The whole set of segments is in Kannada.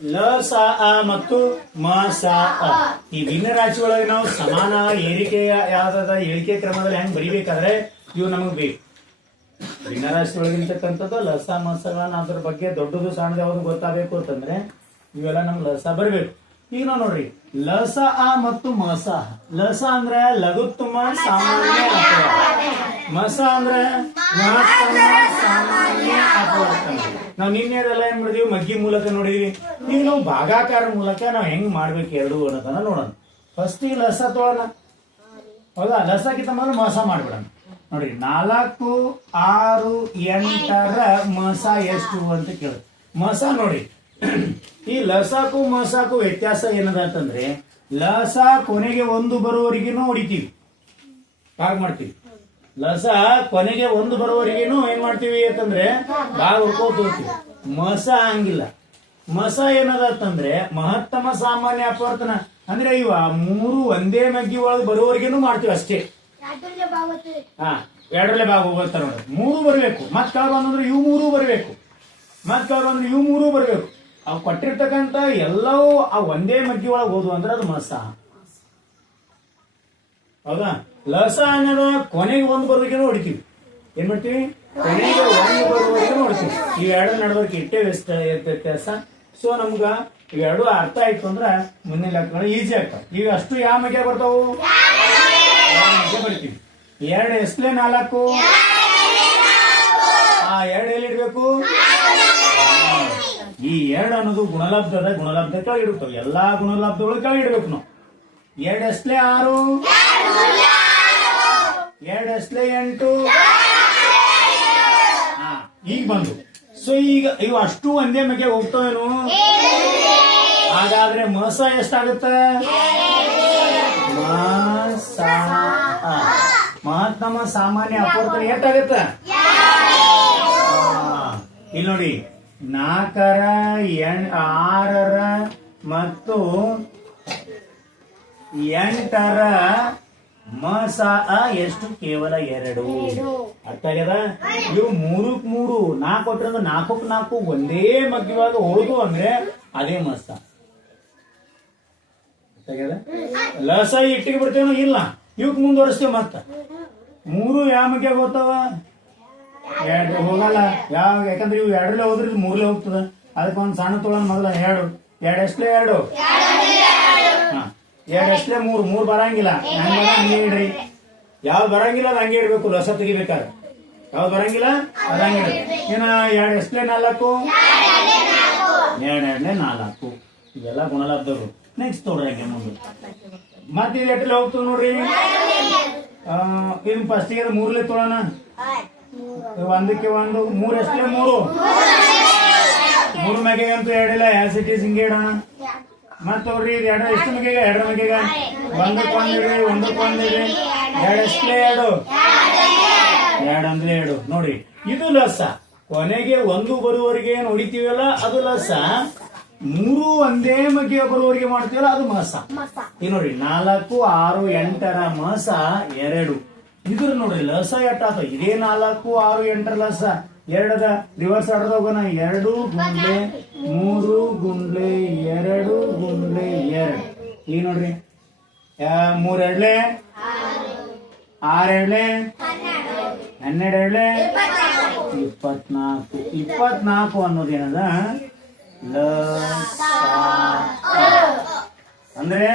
ಲ ಸ ಅ ಮತ್ತು ಮ ಸ ಅ ಈ ಭಿನ್ನ ರಾಶಿಯೊಳಗೆ ನಾವು ಸಮಾನ ಏರಿಕೆಯ ಯಾವ್ದಾದ ಏರಿಕೆ ಕ್ರಮದಲ್ಲಿ ಹೆಂಗ್ ಬರಿಬೇಕಾದ್ರೆ ಇವು ನಮಗೆ ಬೇಕು ಭಿನ್ನ ರಾಶಿಯೊಳಗಿರ್ತಕ್ಕಂಥದ್ದು ಲಸ ಮಸಗಳನ್ನ ಅದ್ರ ಬಗ್ಗೆ ದೊಡ್ಡದು ಸಣ್ಣದು ಯಾವುದು ಗೊತ್ತಾಗಬೇಕು ಅಂತಂದ್ರೆ ಇವೆಲ್ಲ ನಮ್ಗೆ ಲಸ ಬರಬೇಕು ಈಗ ನಾವು ನೋಡ್ರಿ ಲಸ ಅ ಮತ್ತು ಮಸ ಲಸ ಅಂದ್ರೆ ಲಘುತ್ತಮ ಸಾಮಾನ್ಯ ಮಸ ಅಂದ್ರೆ ಸಾಮಾನ್ಯ ನಾವು ನಿನ್ನೆದೆಲ್ಲ ಏನ್ ಮಾಡಿದೀವಿ? ಮಗ್ಗಿ ಮೂಲಕ ನೋಡಿದೀವಿ. ಈಗ ನಾವು ಭಾಗಾಕಾರ ಮೂಲಕ ನಾವು ಹೆಂಗ್ ಮಾಡ್ಬೇಕು ಎರಡು ಅನ್ನೋದನ್ನ ನೋಡೋಣ. ಫಸ್ಟ್ ಈ ಲಸ ತೊಳೋಣ. ಹೌದಾ? ಲಸಕ್ಕಿಂತ ಮೊದಲು ಮೋಸ ಮಾಡ್ಬಿಡೋಣ. ನೋಡಿ, ನಾಲ್ಕು, ಆರು, ಎಂಟರ ಮಸ ಎಷ್ಟು ಅಂತ ಕೇಳ. ಮಸ ನೋಡಿ. ಈ ಲಸಾಕು ಮಸಾಕು ವ್ಯತ್ಯಾಸ ಏನದ ಅಂತಂದ್ರೆ ಲಸ ಕೊನೆಗೆ ಒಂದು ಬರೋವರೆಗೂ ಹೊಡಿತೀವಿ. ಹಾಗೆ ಮಾಡ್ತೀವಿ. ಲಸ ಕೊನೆಗೆ ಒಂದು ಬರೋವರೆಗೇನು ಏನ್ ಮಾಡ್ತೀವಿ ಅಂತಂದ್ರೆ ಭಾಗ ಹುಡ್ಕೋತೀವಿ ಹೋಗ್ತೀವಿ. ಮಸ ಹಂಗಿಲ್ಲ. ಮಸ ಏನದ ಅಂತಂದ್ರೆ ಮಹತ್ತಮ ಸಾಮಾನ್ಯ ಅಪವರ್ತನ. ಅಂದ್ರೆ ಇವ ಮೂರು ಒಂದೇ ಮಗ್ಗಿ ಒಳಗೆ ಬರೋವರೆಗೇನು ಮಾಡ್ತೀವಿ ಅಷ್ಟೇ. ಹಾ ಎರಡರಲ್ಲೇ ಭಾಗ ಹೋಗುತ್ತ ನೋಡಿ. ಮೂರು ಬರಬೇಕು. ಮತ್ ಕೆಳ ಬಂದ್ರೆ ಇವು ಮೂರು ಬರಬೇಕು. ಮತ್ ಕೆಳ ಬಂದ್ರೆ ಇವು ಮೂರು ಬರಬೇಕು. ಅವ್ ಕೊಟ್ಟಿರ್ತಕ್ಕಂತ ಎಲ್ಲವೂ ಆ ಒಂದೇ ಮಗ್ಗಿ ಒಳಗೆ ಹೋದ್ವು ಅಂದ್ರೆ ಅದು ಮಸ. ಹೌದಾ? ಲಸ ಅನ್ನೋದ ಕೊನೆಗೆ ಒಂದು ಬರೋದಕ್ಕೆ ಹೊಡಿತೀವಿ. ಏನ್ ಮಾಡ್ತೀವಿ? ಕೊನೆಗೆ ಒಂದು ಬರ್ಬೇಕೇನು ಹೊಡಿತೀವಿ. ಈ ಇವೆರಡು ನಡ್ಬೇಕು ಇಟ್ಟೆ ವ್ಯಸ್ತ ವ್ಯತ್ಯಾಸ. ಸೊ ನಮ್ಗ ಇವೆರಡು ಅರ್ಥ ಆಯ್ತು ಅಂದ್ರೆ ಮುಂದಿನ ಲೆಕ್ಕಗಳು ಈಸಿ ಆಗ್ತಾವ. ಈಗ ಅಷ್ಟು ಯಾವ ಮಗೆ ಬರ್ತಾವು? ಬರ್ತೀವಿ. ಎರಡು ಎಸ್ಲೆ ನಾಲ್ಕು. ಆ ಎರಡು ಎಲ್ಲಿ ಇಡ್ಬೇಕು ಈ ಎರಡು ಅನ್ನೋದು ಗುಣಲಬ್ಧದ ಗುಣಲಬ್ಧ ಕೆಳಗೆ ಇಡುತ್ತವೆ. ಎಲ್ಲಾ ಗುಣಲಬ್ಧಗಳು ಕೆಳಗಿಡ್ಬೇಕು ನಾವು. ಎರಡು ಎಸ್ಲೆ ಆರು. ಎರಡು ಎಸ್ಲೆ ಎಂಟು ಈಗ ಬಂದು. ಸೊ ಈಗ ಇವು ಅಷ್ಟು ಒಂದೇ ಮಗೆ ಹೋಗ್ತಾವೇನು? ಹಾಗಾದ್ರೆ ಮಸ ಎಷ್ಟಾಗುತ್ತ? ಮಹಾತ್ಮ ಸಾಮಾನ್ಯ ಅಪವರ್ತನ ಎಷ್ಟಾಗುತ್ತೆ? ಇಲ್ಲಿ ನೋಡಿ. ನಾಲ್ಕರ ಎಣ್ ಆರರ ಮತ್ತು ಎಂಟರ ಮಸ ಎಷ್ಟು? ಕೇವಲ ಎರಡು. ಅರ್ಥ ಆಗ್ಯದ ಇವು ಮೂರಕ್ ಮೂರು. ನಾಲ್ಕು ಕೊಟ್ರೆ ನಾಲ್ಕಕ್ ನಾಲ್ಕು. ಒಂದೇ ಮಧ್ಯವಾಗ ಹೋದು ಅಂದ್ರೆ ಅದೇ ಮಸ್ತ ಅರ್ಥ ಆಗ್ಯದ ಲಸ ಇಟ್ಟಿಗೆ ಬಿಡ್ತೇವೋ ಇಲ್ಲ. ಇವಕ್ ಮುಂದುವರಿಸ್ತೇವೆ ಮತ್ತ? ಮೂರು ಯಾವ ಮಗ್ಗೆ ಹೋಗ್ತಾವ? ಎರಡು. ಹೋಗಲ್ಲ. ಯಾವ ಯಾಕಂದ್ರೆ ಇವು ಎರಡಲೇ ಹೋದ್ರೆ ಮೂರ್ಲೆ ಹೋಗ್ತದ. ಅದಕ್ಕೆ ಒಂದು ಸಣ್ಣ ತೊಗೊಂಡ್ ಮೊದಲ ಎರಡು. ಎರಡು ಎಷ್ಟು ಎರಡು. ಹಾ ಎರಡು ಎಷ್ಟೇ ಮೂರು ಮೂರು ಬರಂಗಿಲ್ಲ. ಹೆಂಗ್ ಹಂಗೆ ಇಡ್ರಿ ಯಾವ್ದು ಬರಂಗಿಲ್ಲ ಅದು ಹಂಗೆ ಇಡ್ಬೇಕು ರಸ ತೆಗಿಬೇಕಾದ್ರೆ. ಯಾವ್ದು ಬರಂಗಿಲ್ಲ? ಅದು ಹಂಗೆ ಏನ ಎರಡು ಎಷ್ಟೇ ನಾಲ್ಕು? ಎರಡು ಎರಡನೇ ನಾಲ್ಕು. ಇವೆಲ್ಲ ಗುಣಲಬ್ಧರು ನೆಕ್ಸ್ಟ್ ನೋಡ್ರಿ ಹಂಗೆ ಮುಂದೆ. ಮತ್ತೆ ಇದು ಎಟ್ಲೆ ಹೋಗ್ತದೆ ನೋಡ್ರಿ? ಇನ್ ಫಸ್ಟಿಗೆ ಮೂರ್ಲೆ ತೊಳೋಣ. ಒಂದಕ್ಕೆ ಒಂದು ಮೂರು ಎಷ್ಟೇ ಮೂರು? ಮೂರು. ಮ್ಯಾಗೆ ಅಂತೂ ಎರಡಿಲ್ಲ ಆಸ್ ಇಟ್ ಈಸ್ ಹಿಂಗೆ ಇಡೋಣ. ಮತ್ತೆ ನೋಡ್ರಿ ಇದು ಎರಡು ಎಷ್ಟು ಮಗಿಗ ಎರಡು ಮಗಿಗ ಒಂದಕ್ಕೆ ಒಂದು ಇಡ್ರಿ ಒಂದಕ್ಕೆ ಒಂದು ಇಡ್ರಿ ಎರಡು ಎಷ್ಟೇ ಎರಡು. ಎರಡು ಅಂದ್ರೆ ಎರಡು. ನೋಡಿ ಇದು ಲಸ. ಕೊನೆಗೆ ಒಂದು ಬರುವವರಿಗೆ ಏನು ಹೊಡಿತೀವಲ್ಲ ಅದು ಲಸ. ಮೂರು ಒಂದೇ ಮಗೆ ಬರುವವರಿಗೆ ಮಾಡ್ತೀವಲ್ಲ ಅದು ಮಸ. ಈ ನೋಡ್ರಿ ನಾಲ್ಕು ಆರು ಎಂಟರ ಮಸ ಎರಡು. ಇದ್ರ ನೋಡ್ರಿ ಲಸ ಎಟ್ಟಾತ ಇದೇ ನಾಲ್ಕು ಆರು ಎಂಟರ ಲಸ. ಎರಡದ ರಿವರ್ಸ್ ಆರ್ಡರ್ ಹೋಗೋಣ. ಎರಡು ಗುಂಡ್ಲೆ ಮೂರು ಗುಂಡ್ಲೆ ಎರಡು ಗುಂಡ್ಲೆ ಎರಡು. ಈಗ ನೋಡ್ರಿ. ಮೂರೆರಡ್ಲೆ? ಆರೆರಡ್ಲೆ? ಹನ್ನೆರಡೆರಡ್ಲೆ? ಇಪ್ಪತ್ನಾಲ್ಕು. ಇಪ್ಪತ್ನಾಲ್ಕು ಅನ್ನೋದೇನದ. ಅಂದ್ರೆ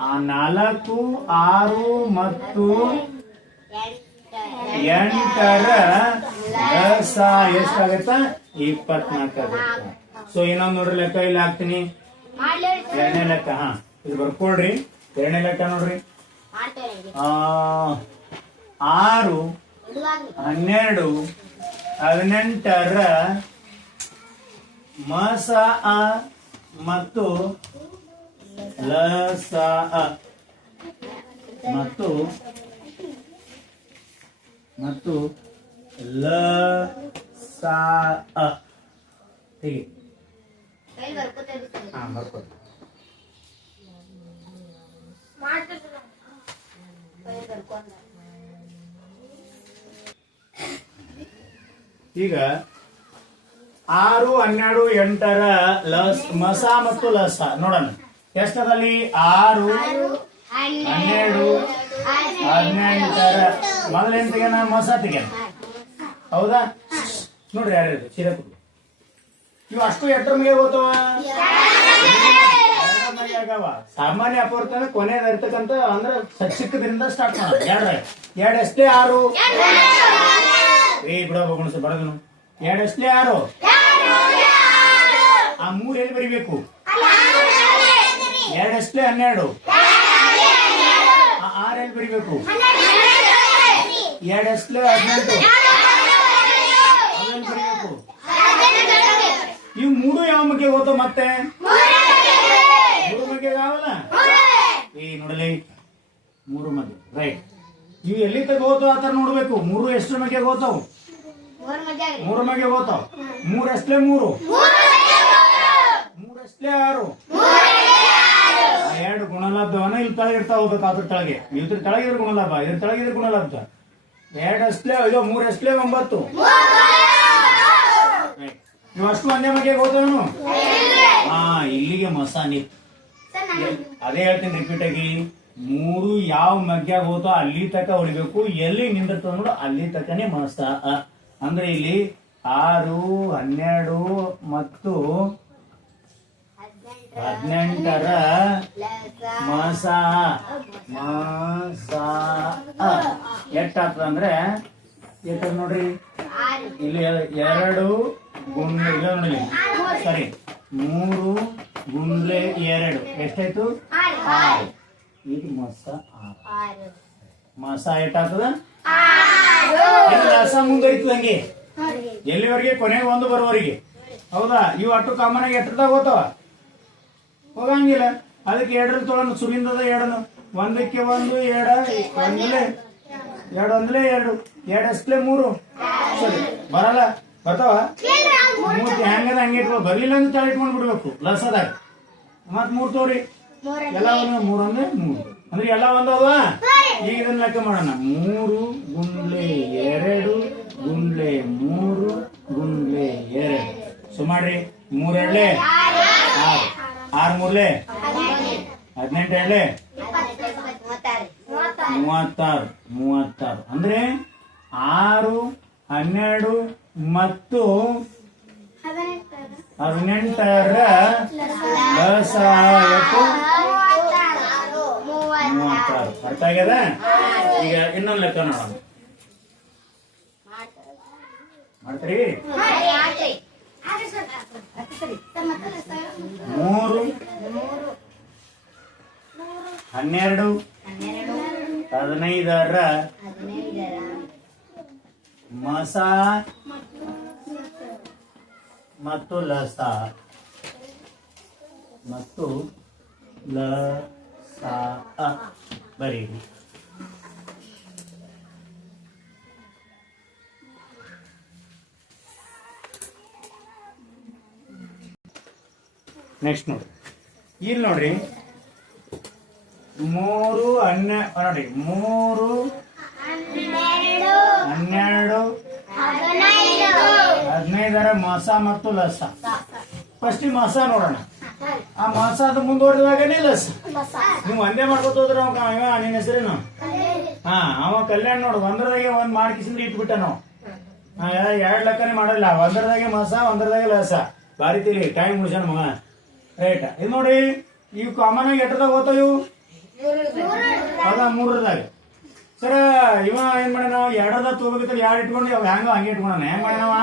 ಆ ನಾಲ್ಕು, ಆರು ಮತ್ತು ಎಂಟರ ದಸ ಎಷ್ಟಾಗತ್ತ? ಇಪ್ಪತ್ನಾಲ್ಕು ಆಗುತ್ತೆ. ಸೊ ಇನ್ನೊಂದ್ ನೋಡ್ರಿ ಲೆಕ್ಕ, ಇಲ್ಲಿ ಹಾಕ್ತೀನಿ. ಎರಡನೇ ಲೆಕ್ಕ, ಹಾ. ಇದು ಬರ್ಕೊಳ್ರಿ ಎರಡನೇ ಲೆಕ್ಕ ನೋಡ್ರಿ. ಆರು, ಹನ್ನೆರಡು, ಹದಿನೆಂಟರ ಮಸ ಅ ಮತ್ತು ಲಸ ಮತ್ತು ಮತ್ತು ಲ ಸಾ ಅ. ಹೀಗೆ. ಹಾ ಈಗ ಆರು ಹನ್ನೆರಡು ಎಂಟರ ಲಸ್ ಮಸ ಮತ್ತು ಲಸ. ನೋಡೋಣ. ಎಷ್ಟದಲ್ಲಿ ಆರು ಹನ್ನೆರಡು ಹದಿನೆಂಟರ. ಮೊದಲೇನ್ ನಾನು ಮಸ ತೆಗೆನ ಹೌದಾ? ನೋಡ್ರಿ ಯಾರ್ಯಾರು ಸೀರೆ ಕೊಡ್ರಿ ಇವು ಅಷ್ಟು ಎಟ್ರ ಮೇಲೆ ಹೋಗ್ತಾವ? ಸಾಮಾನ್ಯ ಅಪವರ್ತನ ಕೊನೆಯದ ಇರ್ತಕ್ಕಂಥ ಅಂದ್ರೆ ಸಚಿಕ್ಕದ್ರಿಂದ ಚಿಕ್ಕದ್ರಿಂದ ಸ್ಟಾರ್ಟ್ ಮಾಡ ಎರಡ್ರ ಎರಡ್ ಎಷ್ಟೇ ಆರು. ಏ, ಬಿಡ ಹೋಗೋಣ ಬಡದನು ಎರಡ್ ಎಷ್ಟೇ ಆರು. ಆ ಮೂರ್ ಎಲ್ಲಿ ಬರಿಬೇಕು? ಎರಡ್ ಎಷ್ಟೇ ಹನ್ನೆರಡು. ಆ ಆರ್ ಎಲ್ಲಿ ಬರಿಬೇಕು? ಎರಡ್ ಎಷ್ಟೇ ಹದಿನೆಂಟು ಅವೆಲ್ಲಿ ಬರಿಬೇಕು ಇವು ಮೂರು ಯಾವ ಮಗ್ಗೆ ಹೋತ ಮತ್ತೆ ಮೂರು ಮಗ್ಗೆ ಆಗಲ್ಲ ಏ ನೋಡಲಿ. ಮೂರು ಮಗ್ಗೆ ರೈಟ್. ನೀವು ಎಲ್ಲಿ ತಗ ಆ ಆತರ ನೋಡ್ಬೇಕು. ಮೂರು ಎಷ್ಟು ಮಗೆ ಹೋತಾವ್ ಮೂರು ಮಗೆ ಹೋತಾವ್ ಮೂರ್ ಎಷ್ಟೇ ಮೂರು ಮೂರ್? ಎಷ್ಟೇ ಆರು? ಎರಡು ಗುಣಲಬ್ಧವನ್ನ ಇಲ್ಲಿ ತೆಳಗಿರ್ತಾ ಹೋಗ್ಬೇಕು ಅದ್ರ ತಳಗೆ. ಇದ್ರ ತಳಗಿದ್ರೆ ಗುಣಲಾಭ ಇದ್ರ ತಳಗಿದ್ರೆ ಗುಣಲಬ್ಧ. ಎರಡು ಅಷ್ಟೇ ಇದು ಮೂರ್ ಒಂಬತ್ತು. ನೀವು ಅಷ್ಟು ಒಂದೇ ಮಗೆ ಹೋದ್ರು ಹಾ ಇಲ್ಲಿಗೆ ಮಸಾನಿ ಅದೇ ಹೇಳ್ತೀನಿ ರಿಪೀಟ್ ಆಗಿ. ಮೂರು ಯಾವ ಮಗ್ಯಾಗ ಹೋತೋ ಅಲ್ಲಿ ತಕ ಹೊಡಿಬೇಕು. ಎಲ್ಲಿ ನಿಂದಿರ್ತದ ನೋಡು ಅಲ್ಲಿ ತಕನೇ ಮಸ. ಅ. ಅಂದ್ರೆ ಇಲ್ಲಿ ಆರು ಹನ್ನೆರಡು ಮತ್ತು ಹದಿನೆಂಟರ ಮಸ. ಮಸ. ಎಷ್ಟಾಗ್ತದ ಅಂದ್ರೆ ಎತ್ತ ನೋಡ್ರಿ? ಇಲ್ಲಿ ಎರಡು ಗುಂಡ್ಲೆ ನೋಡಿ. ಸರಿ. ಮೂರು ಗುಂಡ್ಲೆ ಎರಡು. ಎಷ್ಟಾಯ್ತು? ಆರು. ಇದು ಮಸ ಆರು. ಮಸ ಎಷ್ಟಾಗ್ತದ ರಸ ಮುಂದೈತು ಹಂಗೆ? ಎಲ್ಲಿವರೆಗೆ? ಕೊನೆಗೆ ಒಂದು ಬರೋವರೆಗೆ ಹೌದಾ? ಇವು ಅಟ್ಟು ಕಾಮನ್ ಆಗಿ ಎಟ್ಟದಾಗ ಹೋತಾವ ಹೋಗಂಗಿಲ್ಲ. ಅದಕ್ಕೆ ಎರಡರ ತೊಗೊಂಡು ಸುಲಿಂದದ ಎರಡನು ಒಂದಕ್ಕೆ ಒಂದು ಎರಡ ಒಂದ್ಲೆ ಎರಡು ಒಂದ್ಲೆ ಎರಡು. ಎರಡು ಅಷ್ಟಲೇ ಮೂರು. ಸರಿ. ಬರಲ್ಲ. ಬರ್ತಾವ? ಮೂರ್ತಿ ಹೆಂಗದ ಹಂಗೆ ಇಟ್ಕೊ ಬರ್ಲಿಲ್ಲ ಅಂದ್ರೆ ತಳ ಇಟ್ಕೊಂಡ್ ಬಿಡ್ಬೇಕು ಲಸದಾಗ. ಮತ್ ಮೂರ್ ತೋರಿ. ಎಲ್ಲ ಒಂದು ಮೂರ್. ಅಂದ್ರೆ ಮೂರು ಅಂದ್ರೆ ಎಲ್ಲ ಒಂದವ ಈಗ ಇದನ್ನ ಲೆಕ್ಕ ಮಾಡೋಣ. ಮೂರು ಗುಂಡ್ಲೆ ಎರಡು ಗುಂಡ್ಲೆ ಮೂರು ಗುಂಡ್ಲೆ ಎರಡು. ಸುಮಾರಿ ಮಾಡ್ರಿ ಮೂರ್ ಎರಡ್ಲೆ ಆರು. ಆರ್ ಮೂರ್ಲೆ. ಹದಿನೆಂಟು. ಎರಡ್ಲೆ. ಮೂವತ್ತಾರು ಮೂವತ್ತಾರು. ಅಂದ್ರೆ ಆರು ಹನ್ನೆರಡು ಮತ್ತು ಹದಿನೆಂಟರ ಲಸಾಯಕು ಮೂವತ್ತಾರು. ಅರ್ಥ ಆಗ್ಯದ? ಈಗ ಇನ್ನೊಂದು ಲೆಕ್ಕ ನೋಡೋಣ. ಮಾಡ್ತೀರಿ? ಮೂರು, ಹನ್ನೆರಡು, ಹದಿನೈದರ ಮಸ ಮತ್ತು ಲಸ ಮತ್ತು ಲಸ ಬರೀರಿ. ನೆಕ್ಸ್ಟ್ ನೋಡ್ರಿ ಇಲ್ಲಿ ನೋಡ್ರಿ. ಮೂರು ಹನ್ನೆ ನೋಡಿ. ಮೂರು ಹನ್ನೆರಡು. ಹದಿನೈದರ ಮಾಸ ಮತ್ತು ಲಸ. ಫಸ್ಟ್ ಮಾಸ ನೋಡೋಣ. ಆ ಮಾಸ ಅದು ಮುಂದುವರೆದಾಗನೇ ಲಸ ನೀವು ಒಂದೇ ಮಾಡ್ಕೊತ ಅವ ಇವ ನಿನ್ನ ಹೆಸರೇನು? ಹಾ, ಅವ ಕಲ್ಯಾಣ ನೋಡು, ಒಂದ್ರದಾಗೆ ಒಂದ್ ಮಾಡ್ಕಿಸಿದ್ರೆ ಇಟ್ಬಿಟ್ಟ ನಾವು. ಎರಡ್ ಲೆಕ್ಕನೇ ಮಾಡಲ್ಲ, ಒಂದ್ರದಾಗೆ ಮಾಸ, ಒಂದ್ರದಾಗೆ ಲಸ. ಬಾರಿ ತಿಳಿ ಟೈಮ್ ಮುಗಿಸೋಣ ಮಗ. ರೈಟ್ ಇದು ನೋಡಿ ಇವು ಕಾಮನ್ ಆಗಿ ಎಟ್ಟದಾಗ ಹೋತಾವ ಇವು? ಅದ ಮೂರದಾಗ ಸರ, ಇವ ಏನ್ ಮಾಡ್ಯಾನ ಎರಡದ ತಗೋಬೇಕಿದ್ರೆ ಎರಡು ಇಟ್ಕೊಂಡು ಹೆಂಗ ಹಂಗೆ ಇಟ್ಕೊಂಡಾನ. ಹೆಂಗ್ ಮಾಡ್ಯಾನವ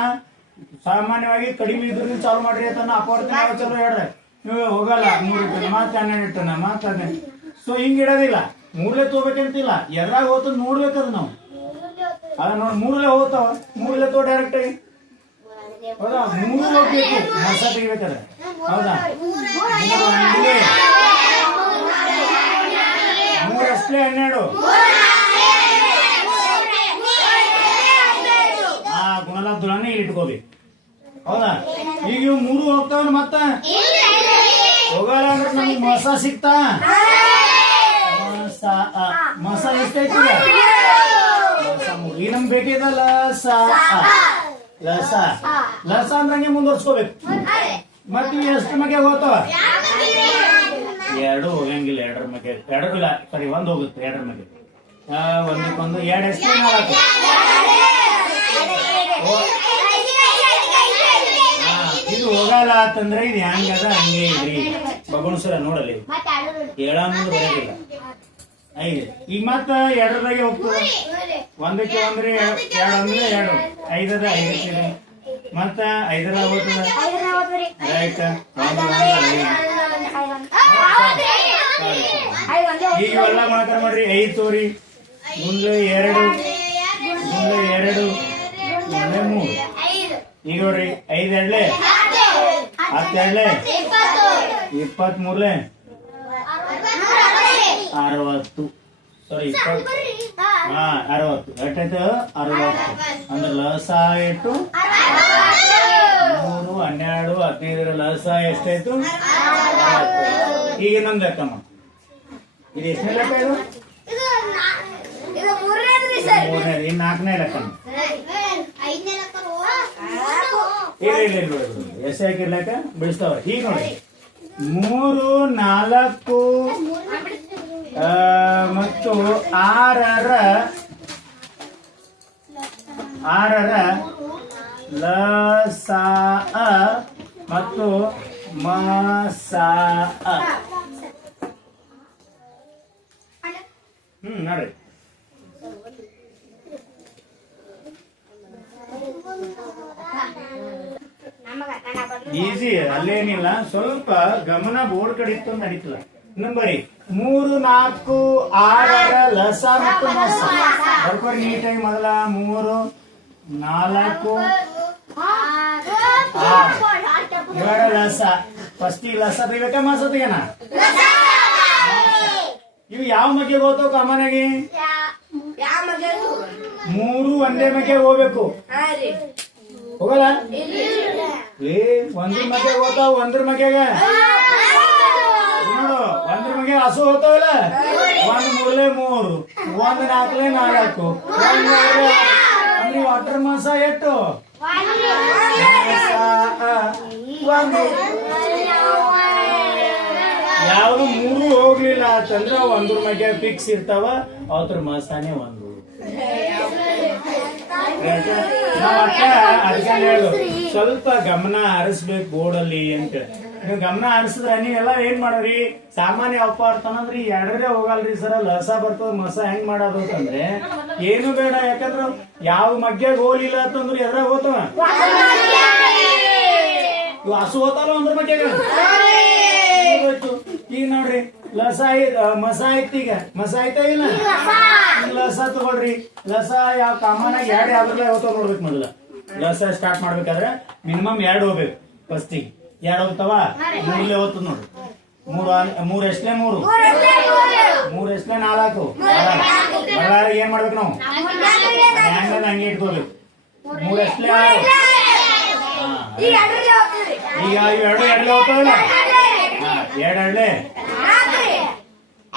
ಸಾಮಾನ್ಯವಾಗಿ ಕಡಿಮೆ ಇದ್ರೂ ಚಾಲು ಮಾಡ್ರಿ ಅಂತ ಅಪವರ್ತ ಯಾವ ಚಲೋ ಹೇಳ್ರಿ ನೀವು ಹೋಗಲ್ಲ ಮೂರು ರೂಪಾಯಿ ಮತ್ತೆ ಹನ್ನೆರಡು ಇಟ್ಟನ ಮತ್ತೆ ಹನ್ನೆರಡು. ಸೊ ಹಿಂಗ್ ಇಡೋದಿಲ್ಲ. ಮೂರ್ಲೆ ತಗೋಬೇಕಂತಿಲ್ಲ ಎದ್ರಾಗ ಹೋತ ನೋಡ್ಬೇಕದ ನಾವು. ಅದ ನೋಡಿ ಮೂರ್ಲೆ ಹೋಗ್ತಾವ ಮೂರ್ಲೆ ತೋ ಡೈರೆಕ್ಟ್ ಆಗಿ. ಹೌದಾ? ಮೂರು ಹೋಗ್ಬೇಕು. ಮಸ ತೆಗಿಬೇಕಾದ್ರೆ ಹೌದಾ? ಮೂರು ಹನ್ನೆರಡು. ಆ ಗುಣಲಬ್ಧಗಳನ್ನ ಇಲ್ಲಿ ಇಟ್ಕೋಬೇಕು. ಹೌದಾ? ಈಗ ಇವು ಮೂರು ಹೋಗ್ತಾವ ಮತ್ತ? ಹೋಗಲ್ಲ ಅಂದ್ರೆ ನಮ್ಗೆ ಮಸ ಸಿಗ್ತಾ? ಮಸ. ಮಸ ಎಷ್ಟೈತಿ ಈಗ? ನಮ್ಗೆ ಬೇಕಿದೆ ಲಸ ಅ. ಲಸ. ಲಸ ಅಂದ್ರಂಗೆ ಮುಂದುವರ್ಸ್ಕೋಬೇಕು. ಮತ್ತೆ ಎಷ್ಟು ಮಗೆ ಹೋಗ್ತಾವ? ಎರಡು ಹೋಗಂಗಿಲ್ಲ ಎರಡರ ಮಗೆ ಎರಡು ಇಲ್ಲ ಸರಿ ಒಂದು ಹೋಗುತ್ತೆ ಎರಡರ ಮಗೆ ಒಂದಕ್ಕೊಂದು ಎರಡು ಎಷ್ಟು ಇದು ಹೋಗಲ್ಲ ಅಂತಂದ್ರೆ ಇದು ಹೆಂಗದ ಹಂಗೆ ಇದ್ರಿ. ಬಗಣಸರ ನೋಡಲಿ. ಏಳ ಮುಂದೆ ಬರೋದಿಲ್ಲ. ಐದು. ಈಗ ಮತ್ತ ಎರಡರಾಗೆ ಹೋಗ್ತದ ಒಂದಕ್ಕೆ ಒಂದ್ರೆ ಎರಡು ಅಂದ್ರೆ ಎರಡು. ಐದದ ಐದಕ್ಕೆ. ಮತ್ತ ಐದರ ಹೋಗ್ತದ? ರೈಟ್ ಈಗ ಇವೆಲ್ಲ ಮಾತ್ರ ಮಾಡ್ರಿ. ಐದು ತೋರಿ. ಮುಂದೆ ಎರಡು. ಮುಂದೆ ಎರಡು. ಮುಂದೆ ಮೂರು. ಈಗ ನೋಡ್ರಿ ಐದು ಎರಡ್ಲೆ ಹತ್ತೆರಡ್ಲೆ ಇಪ್ಪತ್ತ್ ಮೂರ್ಲೆ ಅರವತ್ತು. ಸಾರಿ ಇಪ್ಪತ್ತು. ಹಾ ಅರವತ್ತು. ಎಷ್ಟಾಯ್ತು? ಅರವತ್ತು. ಅಂದ್ರೆ ಲಸ ಎಷ್ಟು? ಮೂರು ಹನ್ನೆರಡು ಹದಿನೈದರ ಲಸ ಎಷ್ಟಾಯ್ತು. ಈಗ ಇನ್ನೊಂದು ಲೆಕ್ಕ ಮಾಡು. ಇದು ಎಷ್ಟನೇ ಲೆಕ್ಕ ಇದು? ಮೂರನೇ ಇನ್ನು ನಾಲ್ಕನೇ ಲೆಕ್ಕ ಎಸ್ ಹಾಕಿರ್ಲಾಕ ಬಿಡಿಸ್ತಾವ ಈಗ ನೋಡಿ. ಮೂರು, ನಾಲ್ಕು ಮತ್ತು ಆರರ ಆರರ ಲ, ಸ, ಅ, ಮತ್ತು ಮ, ಸಾ, ಅ. ಹ್ಮ್ ನೋಡ್ರಿ ಈಸಿ ಅಲ್ಲೇನಿಲ್ಲ. ಸ್ವಲ್ಪ ಗಮನ ಬೋರ್ಡ್ ಕಡೆ ಇತ್ತು ನಡೀತದ. ನಂಬರಿ ಮೂರು ನಾಲ್ಕು ಆರರ ಲಸ ಮತ್ತು ಮಸ. ಬರ್ಕೋರಿ ನೀಟಾಗಿ ಮೊದಲ. ಮೂರು ನಾಲ್ಕು ಇವರ ಲಸ. ಫಸ್ಟ್ ಈ ಲಸ ತೆಗಿಬೇಕ ಮಸ ತೆಗೆನ ಇವು ಯಾವ ಮಗ್ಗೆ ಹೋಗ್ತಾವ ಕಾಮನ್ ಆಗಿ ಮೂರು ಒಂದೇ ಮಗ್ಗೆ ಹೋಗ್ಬೇಕು. ಹೋಗಲ್ಲ? ಏ ಒಂದ್ರ ಮಗ ಹೋಗ್ತಾವ ಒಂದ್ರ ಮಗ್ಯಾಗ ನೋಡು ಒಂದ್ರ ಮಗ ಹಸು ಹೋಗ್ತಾವಲ್ಲ ಒಂದ್ ಮೂರ್ಲೆ ಮೂರು ಒಂದ್ ನಾಲ್ಕಲೆ ನಾಲ್ಕು. ಅಂದ್ರೆ ವಾಟರ್ ಮಾಸ ಆ, ಒಂದು. ಯಾವ್ದು ಮೂರು ಹೋಗ್ಲಿಲ್ಲ ಅಂತಂದ್ರೆ ಒಂದ್ರ ಮಗ್ಯಾಗ ಫಿಕ್ಸ್ ಇರ್ತಾವ ಅವತ್ರ ಮಾಸಾನೇ ಒಂದು. ನಾವ್ ಅಕ್ಕ ಅದಕ್ಕೆ ಹೇಳು. ಸ್ವಲ್ಪ ಗಮನ ಹರಿಸ್ಬೇಕು ಬೋರ್ಡಲ್ಲಿ ಅಂತ. ನೀವು ಗಮನ ಹರಿಸಿದ್ರೆ ನೀವೆಲ್ಲ ಏನ್ ಮಾಡ್ರಿ? ಸಾಮಾನ್ಯ ಅಪ್ಪ ಅರ್ಥನಂದ್ರೆ ಈ ಎರಡರೇ ಹೋಗಲ್ರಿ ಸರ. ಲಸ ಬರ್ತದ ಮಸ ಹೆಂಗ್ ಮಾಡೋದು ಅಂತಂದ್ರೆ ಏನು ಬೇಡ. ಯಾಕಂದ್ರ ಯಾವ ಮಗ್ಯಾಗ ಹೋಗ್ಲಿಲ್ಲ ಅಂತಂದ್ರೆ ಎದ್ರ ಹೋತವ ಹಸು ಹೋತಾವ ಅಂದ್ರ ಮಗ್ಯಾಗ. ಈಗ ನೋಡ್ರಿ. ಲಸ ಮಸ ಐತಿ ಈಗ ಮಸ ಐತ ಇಲ್ಲ? ಲಸ. ತಗೊಳ್ರಿ. ಲಸ ಯಾವ ಕಾಮನ್ ಆಗಿ ಎರಡು ಯಾವ್ದ್ರಲ್ಲ ಯಾವತ್ತೋ ನೋಡ್ಬೇಕು ಮೊದಲ. ಲಸ ಸ್ಟಾರ್ಟ್ ಮಾಡ್ಬೇಕಾದ್ರೆ ಮಿನಿಮಮ್ ಎರಡು ಹೋಗ್ಬೇಕು. ಫಸ್ಟಿಗೆ ಎರಡು ಹೋಗ್ತಾವ? ಮೂರ್ಲೆ ಹೋಗ್ತದ ನೋಡ್ರಿ ಮೂರು ಮೂರ್ ಎಷ್ಟೇ ಮೂರು? ಮೂರ್. ಎಷ್ಟೇ ನಾಲ್ಕು? ಬಳ್ಳಾರಿ ಏನ್ ಮಾಡ್ಬೇಕು ನಾವು? ಹ್ಯಾಂಗ ಹಂಗೆ ಇಟ್ಕೋಬೇಕು. ಮೂರ್. ಎಷ್ಟೇ ಆರು. ಈಗ ಎರಡು ಎರಡ್ಲೆ ಹೋಗ್ತಾವಲ್ಲ? ಎರಡು ಎರಡ್ಲೆ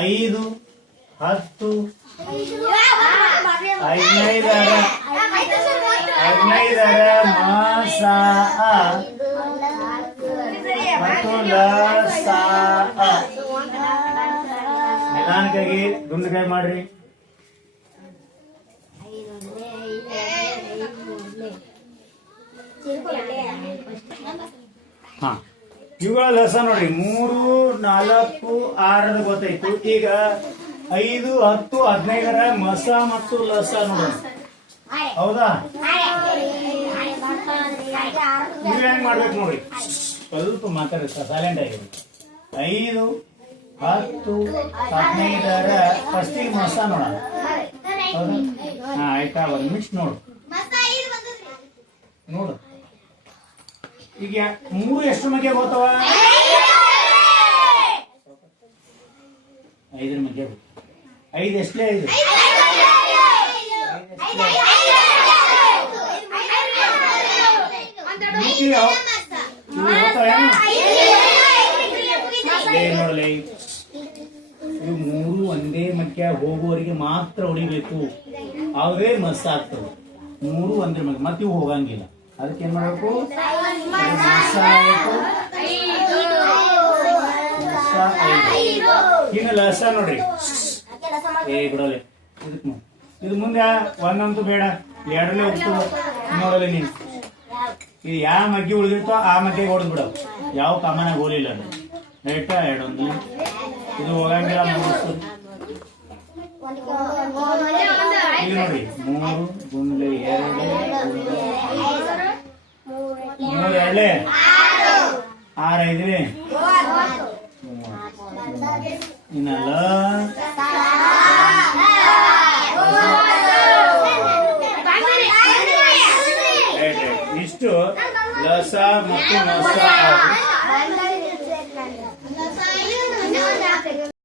ಐದು ಹತ್ತು ಹದಿನೈದರ ಹದಿನೈದರ ಮಾಸ. ಮತ್ತು ಲಸ ನಿಧಾನಕ್ಕಾಗಿ ದುಂಡಕಾಯಿ ಮಾಡ್ರಿ. ಹಾ. ಇವುಗಳ ಲಸ ನೋಡ್ರಿ ಮೂರು ನಾಲ್ಕು ಆರದ ಗೊತ್ತಾಯ್ತು. ಈಗ ಐದು ಹತ್ತು ಹದಿನೈದರ ಮಸ ಮತ್ತು ಲಸ ನೋಡ್ರಿ ಹೌದಾ? ನೀವ್ ಹೆಂಗ್ ಮಾಡ್ಬೇಕು ನೋಡಿ. ಸ್ವಲ್ಪ ಮಾತಾಡಿ ಸೈಲೆಂಟ್ ಆಗಿ ಐದು ಹತ್ತು ಹದಿನೈದರ ಫಸ್ಟಿಗೆ ಮಸ ನೋಡೋಣ. ಹೌದಾ? ಹಾ ಆಯ್ತಾ? ಒಂದು ಮಿಕ್ಸ್ ನೋಡು. ನೋಡು. ಈಗ ಮೂರು ಎಷ್ಟು ಮಗ್ಗೆ ಹೋತವ ಐದರ ಮಗ್ಗೆ ಐದು ಎಷ್ಟೇ ಐದು? ನೋಡಲೇ ಇವು ಮೂರು ಒಂದೇ ಮಧ್ಯ ಹೋಗುವವರಿಗೆ ಮಾತ್ರ ಹೊಡಿಬೇಕು. ಅವೇ ಮಸ್ತ್ ಆಗ್ತವೆ. ಮೂರು ಒಂದೇ ಮಧ್ಯ. ಮತ್ತೆ ಇವು ಹೋಗಂಗಿಲ್ಲ. ಅದಕ್ಕೆ ಏನ್ ಮಾಡಬೇಕು? ಇದು ಲಸ ನೋಡ್ರಿ. ಏ ಬಿಡೋಲಿ. ಇದಕ್ ನೋಡು. ಇದು ಮುಂದೆ ಒಂದಂತೂ ಬೇಡ. ಎರಡನೇ ಹೋಗ್ತದೆ ನೋಡಲಿ ನೀನು. ಇದು ಯಾವ ಮಗ್ಗಿ ಉಳಿದಿರ್ತೋ ಆ ಮಗ್ಗಿಗೆ ಹೊಡೆದು ಬಿಡೋ. ಯಾವ ಕಾಮನಾಗ ಹೋಲಿಲ್ಲ ಅದು. ರೈಟ ಎರಡೊಂದು. ಇದು ಹೋಗಂಗಿಲ್ಲ ಮೂರು. ಈಗ ನೋಡಿ ಮೂರು ಗುಂಡ್ಲೆ ಎರಡು ಗುಂಡ್ಲೆ ಮೂರು ಎರಡೇ